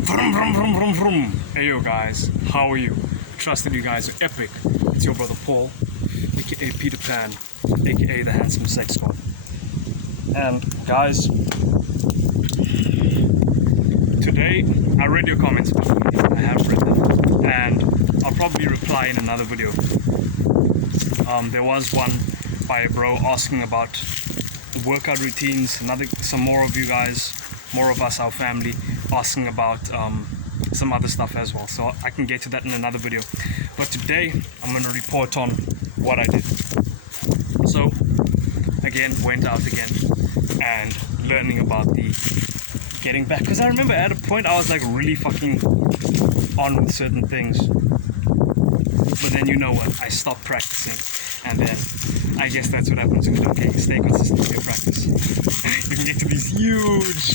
Vroom, vroom, vroom, vroom, vroom. Hey yo guys, how are you? Trust that you guys are epic. It's your brother Paul, aka Peter Pan, aka the handsome sex god. And guys, today I read your comments. I have read them, and I'll probably reply in another video. There was one by a bro asking about workout routines. Some more of you guys, more of us, our family, asking about some other stuff as well. So I can get to that in another video. But today I'm going to report on what I did. So again, went out again and learning about the getting back. Because I remember at a point I was like really fucking on with certain things. But then you know what? I stopped practicing. And then I guess that's what happens when you don't stay consistent with your practice. You can get to these huge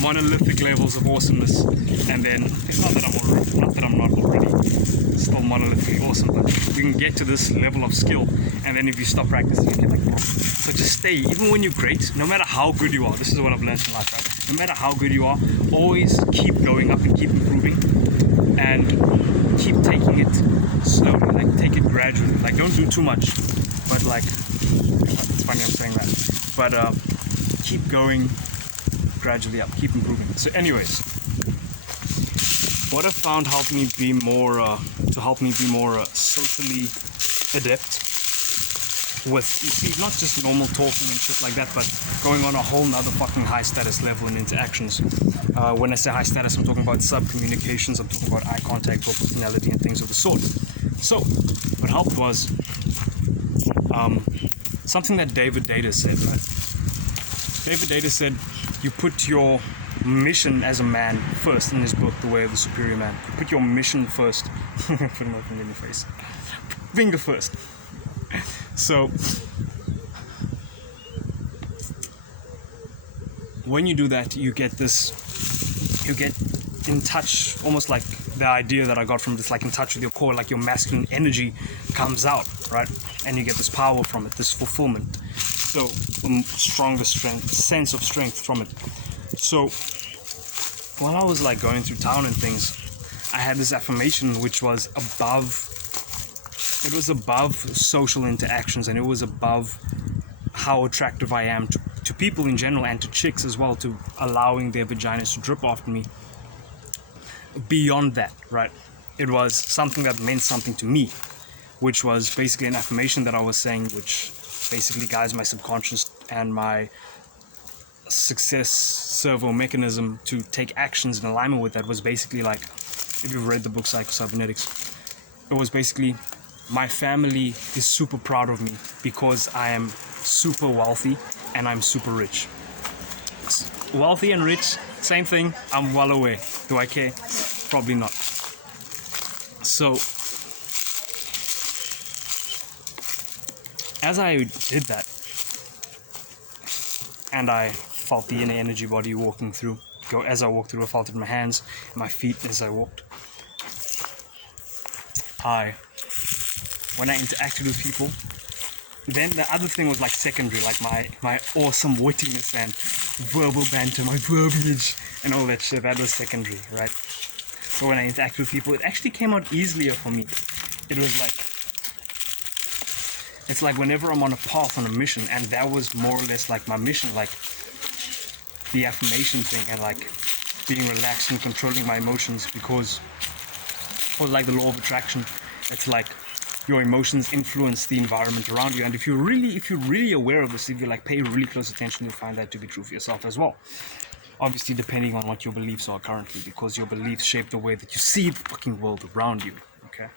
monolithic levels of awesomeness, and then it's not that I'm not already still monolithically awesome, but you can get to this level of skill, and then if you stop practicing, you get like, bro. So just stay, even when you're great, no matter how good you are. This is what I've learned in life, right? No matter how good you are, always keep going up and keep improving, and keep taking it slowly, like take it gradually. Like don't do too much, but like, it's funny I'm saying that, but keep going gradually up, keep improving. So anyways, what I found helped me be more socially adept with, you see, not just normal talking and shit like that, but going on a whole nother fucking high status level in interactions. When I say high status, I'm talking about sub-communications, I'm talking about eye contact, proportionality, and things of the sort. So what helped was something that David Data said, right? David Data said, you put your mission as a man first in his book, The Way of the Superior Man. You put your mission first. Put my finger in your face. Finger first. So, when you do that, you get in touch, almost like the idea that I got from this, like in touch with your core, like your masculine energy comes out, right? And you get this power from it, this fulfillment. So, stronger sense of strength from it. So, while I was like going through town and things, I had this affirmation which was above social interactions, and it was above how attractive I am to people in general and to chicks as well, to allowing their vaginas to drip after me. Beyond that, right? It was something that meant something to me, which was basically an affirmation that I was saying, which basically guides my subconscious and my success servo mechanism to take actions in alignment with that. Was basically like, if you've read the book Psycho-Cybernetics, it was basically, my family is super proud of me because I am super wealthy and I'm super rich. Wealthy and rich, same thing, I'm well aware. Do I care? Probably not. So, as I did that, and I felt the inner energy body walking through, as I walked through, I felt it in my hands, my feet as I walked. When I interacted with people, then the other thing was like secondary, like my awesome wittiness and verbal banter, my verbiage and all that shit, that was secondary, right? So when I interacted with people, it actually came out easier for me. It was like, it's like whenever I'm on a path, on a mission, and that was more or less like my mission, like the affirmation thing, and like being relaxed and controlling my emotions, because or like the law of attraction, it's like your emotions influence the environment around you. And if you're really aware of this, if you like pay really close attention, you'll find that to be true for yourself as well. Obviously depending on what your beliefs are currently, because your beliefs shape the way that you see the fucking world around you. Okay,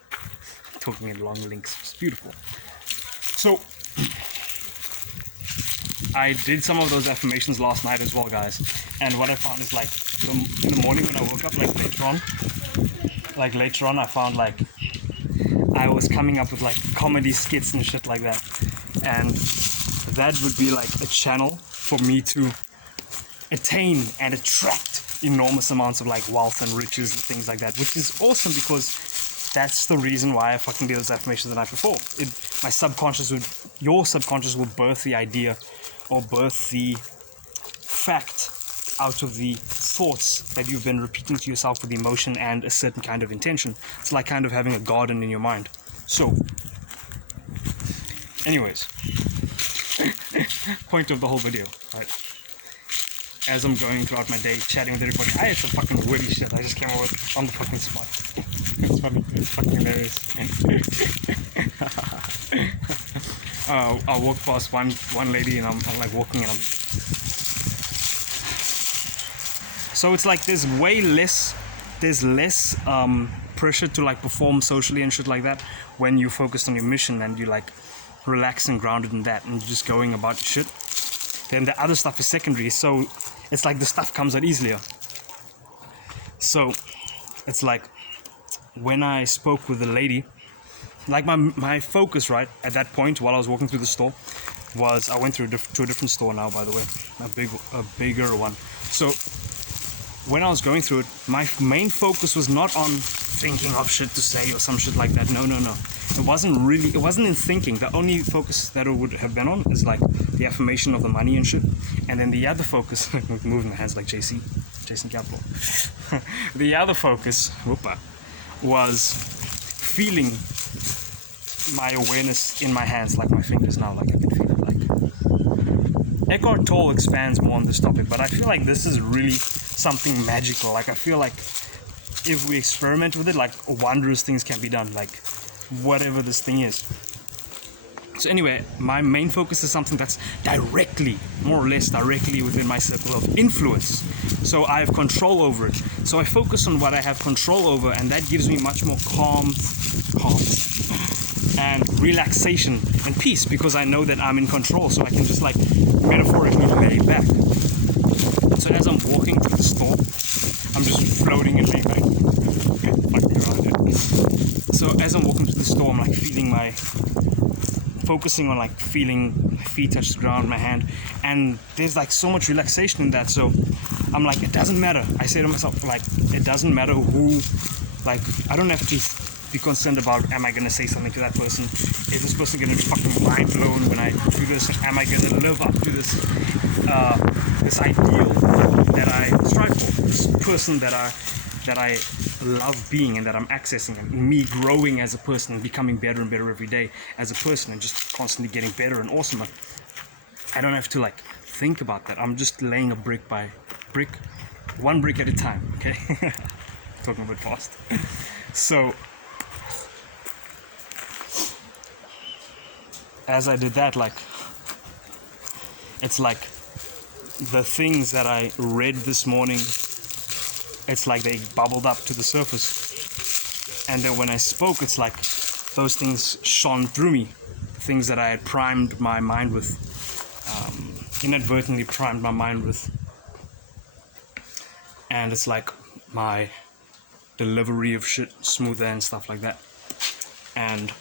talking in long links, it's beautiful. So I did some of those affirmations last night as well, guys, and what I found is like in the morning when I woke up, like later on I found like I was coming up with like comedy skits and shit like that, and that would be like a channel for me to attain and attract enormous amounts of like wealth and riches and things like that, which is awesome, because that's the reason why I fucking did those affirmations the night before. My subconscious would your subconscious will birth the idea or birth the fact out of the thoughts that you've been repeating to yourself with emotion and a certain kind of intention. It's like kind of having a garden in your mind. So, anyways, point of the whole video, right? As I'm going throughout my day, chatting with everybody, I had some fucking witty shit I just came up with on the fucking spot. It's funny, it's fucking hilarious. I walk past one lady and I'm like walking and I'm... So it's like there's less pressure to like perform socially and shit like that when you focus on your mission and you like relax and grounded in that and you're just going about shit. Then the other stuff is secondary, so it's like the stuff comes out easier. So it's like when I spoke with the lady, like my focus right at that point while I was walking through the store was, I went to a different store now, by the way, a bigger one. So when I was going through it, my main focus was not on thinking of shit to say or some shit like that. No. It wasn't in thinking. The only focus that it would have been on is like the affirmation of the money and shit. And then the other focus, moving my hands like Jason Capital. The other focus, was feeling my awareness in my hands, like my fingers now, like I can feel it. Like Eckhart Tolle expands more on this topic, but I feel like this is really something magical. Like I feel like if we experiment with it, like wondrous things can be done, like whatever this thing is. So anyway, my main focus is something that's directly, more or less directly within my circle of influence. So I have control over it. So I focus on what I have control over, and that gives me much more calm and relaxation and peace, because I know that I'm in control, so I can just like metaphorically lay back. So as I'm walking to the store, I'm just floating and laying back. So as I'm walking to the store, I'm like focusing on like feeling my feet touch the ground, my hand, and there's like so much relaxation in that. So I'm like, it doesn't matter. I say to myself, like, it doesn't matter who, like, I don't have to be concerned about, am I going to say something to that person? Is this person going to be fucking mind blown when I do this? Am I going to live up to this this ideal that I strive for? This person that I love being and that I'm accessing, and me growing as a person and becoming better and better every day as a person and just constantly getting better and awesomer. I don't have to like think about that. I'm just laying a brick by brick, one brick at a time, okay? Talking a bit fast. So as I did that, like, it's like the things that I read this morning, it's like they bubbled up to the surface. And then when I spoke, it's like those things shone through me. Things that I had primed my mind with, inadvertently primed my mind with. And it's like my delivery of shit smoother and stuff like that. And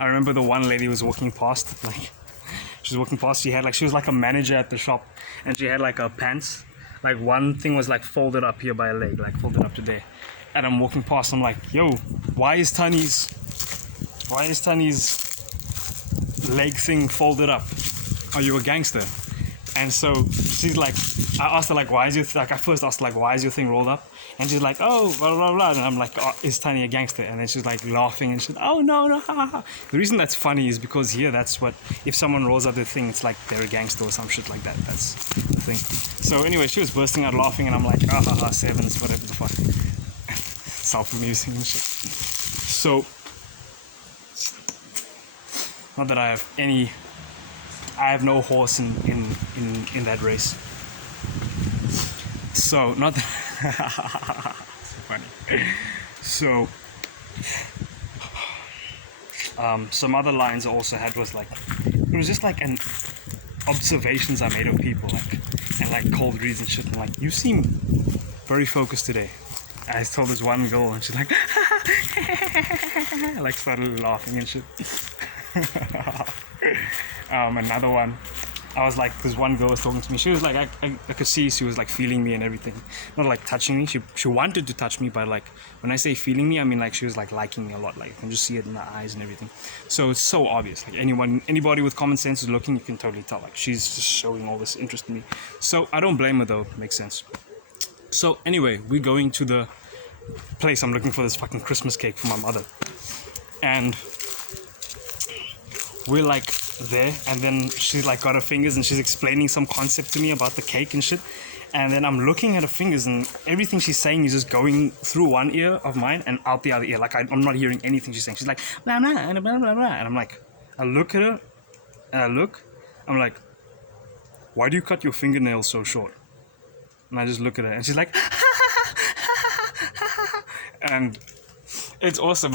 I remember the one lady was walking past, like, she was walking past, she was like a manager at the shop, and she had like her pants, like one thing was like folded up here by a leg, like folded up to there. And I'm walking past, I'm like, yo, why is Tani's leg thing folded up? Are you a gangster? And so she's like, I asked her like, I first asked like, why is your thing rolled up? And she's like, oh, blah, blah, blah. And I'm like, oh, is Tani a gangster? And then she's like laughing and she's like, oh, no, ha, ha, ha. The reason that's funny is because here, that's what, if someone rolls up their thing, it's like they're a gangster or some shit like that. That's the thing. So anyway, she was bursting out laughing and I'm like, ah, ha, ha, sevens, whatever the fuck. Self-amusing and shit. So, not that I have no horse in that race. So, not that... funny. So, some other lines I also had was like, it was just like an observations I made of people, like, and like cold reads and shit. And like, you seem very focused today. I told this one girl and she's like, like started laughing and shit. Another one, I was like, this one girl was talking to me. She was like, I could see she was like feeling me and everything, not like touching me. She wanted to touch me, but like when I say feeling me, I mean like she was like liking me a lot. Like you can just see it in her eyes and everything. So it's so obvious. Like anybody with common sense is looking, you can totally tell. Like she's just showing all this interest in me. So I don't blame her though. Makes sense. So anyway, we're going to the place. I'm looking for this fucking Christmas cake for my mother, and we're like there, and then she's like got her fingers and she's explaining some concept to me about the cake and shit, and then I'm looking at her fingers and everything she's saying is just going through one ear of mine and out the other ear. Like I'm not hearing anything she's saying. She's like blah blah blah blah blah blah, and I'm like, I look at her and I'm like, why do you cut your fingernails so short? And I just look at her and she's like and it's awesome.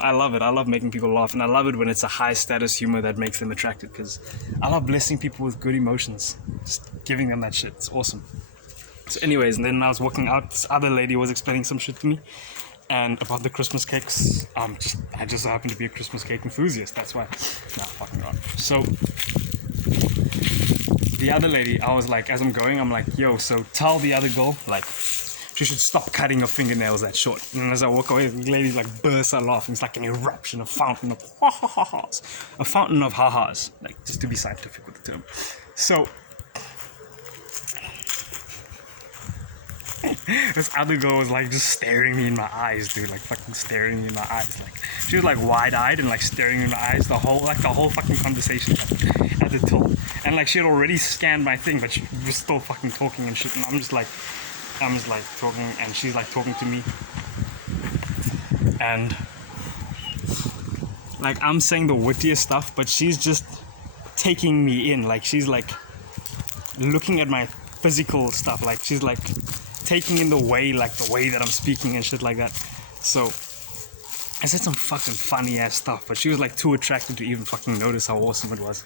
I love it. I love making people laugh, and I love it when it's a high status humor that makes them attracted, because I love blessing people with good emotions, just giving them that shit. It's awesome. So anyways, and then I was walking out, this other lady was explaining some shit to me and about the Christmas cakes. I just happen to be a Christmas cake enthusiast, that's why. Nah, fucking right. So the other lady, I was like, as I'm going, I'm like, yo, so tell the other girl, like, she should stop cutting her fingernails that short. And as I walk away, the lady like bursts out laughing. It's like an eruption, a fountain of ha-ha-ha-has. A fountain of ha-has. Like, just to be scientific with the term. So, this other girl was like just staring me in my eyes, dude. Like fucking staring me in my eyes. Like, she was like wide-eyed and like staring me in my eyes the whole fucking conversation at the till. And like she had already scanned my thing, but she was still fucking talking and shit. And I'm just like talking, and she's like talking to me, and like I'm saying the wittiest stuff, but she's just taking me in. Like she's like looking at my physical stuff, like she's like taking in the way that I'm speaking and shit like that. So I said some fucking funny ass stuff, but she was like too attracted to even fucking notice how awesome it was.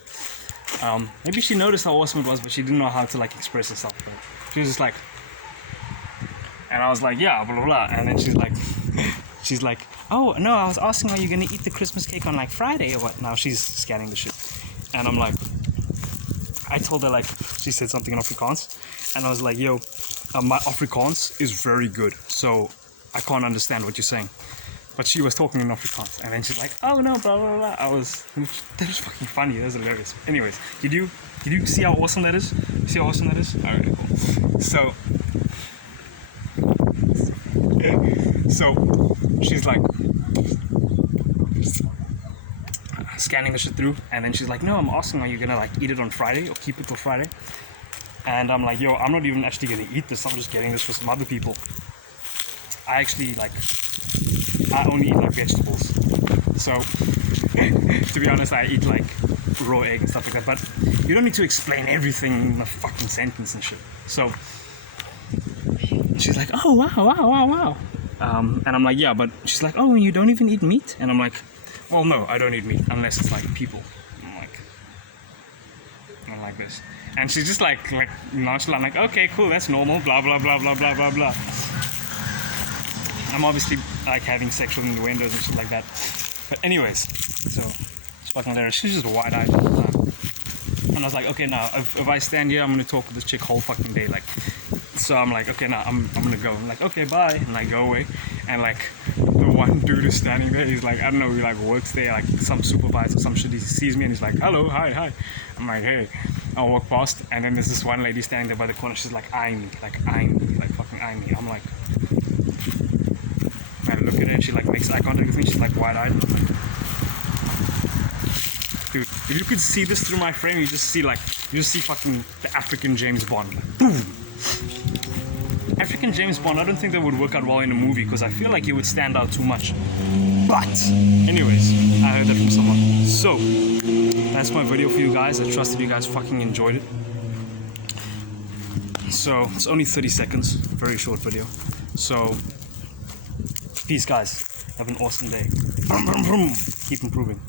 Maybe she noticed how awesome it was, but she didn't know how to like express herself. But she was just like, and I was like, yeah, blah, blah, blah. And then she's like, oh, no, I was asking, are you going to eat the Christmas cake on like Friday or what? Now she's scanning the shit. And I'm like, I told her, like, she said something in Afrikaans. And I was like, yo, my Afrikaans is very good, so I can't understand what you're saying. But she was talking in Afrikaans. And then she's like, oh, no, blah, blah, blah. That was fucking funny. That was hilarious. Anyways, did you see how awesome that is? See how awesome that is? All right, cool. So she's like scanning the shit through, and then she's like, no, I'm asking, are you gonna like eat it on Friday or keep it till Friday? And I'm like, yo, I'm not even actually gonna eat this, I'm just getting this for some other people. I only eat like vegetables, so to be honest, I eat like raw egg and stuff like that, but you don't need to explain everything in a fucking sentence and shit. So she's like, oh wow. And I'm like, yeah, but she's like, oh, you don't even eat meat? And I'm like, well, no, I don't eat meat unless it's like people. I'm like this. And she's just like nonchalant, like, okay, cool, that's normal, blah, blah, blah, blah, blah, blah, blah. I'm obviously like having sexual innuendos and shit like that. But anyways, so it's fucking hilarious. She's just wide-eyed all the time. And I was like, okay, now, if I stand here, I'm going to talk with this chick whole fucking day, like. So I'm like, okay, now I'm gonna go. I'm like, okay, bye, and I go away. And like the one dude is standing there. He's like, I don't know, he like works there, like some supervisor or some shit. He sees me and he's like, hello, hi. I'm like, hey. I'll walk past, and then there's this one lady standing there by the corner. She's like eyeing me, like fucking eyeing me. I'm like, I look at her and she like makes eye contact with me. She's like wide-eyed. I'm like, dude, if you could see this through my frame, you just see fucking the African James Bond. Like, boom. African James Bond, I don't think that would work out well in a movie because I feel like it would stand out too much. But, anyways, I heard that from someone. So, that's my video for you guys. I trust that you guys fucking enjoyed it. So, it's only 30 seconds. Very short video. So, peace, guys. Have an awesome day. Keep improving.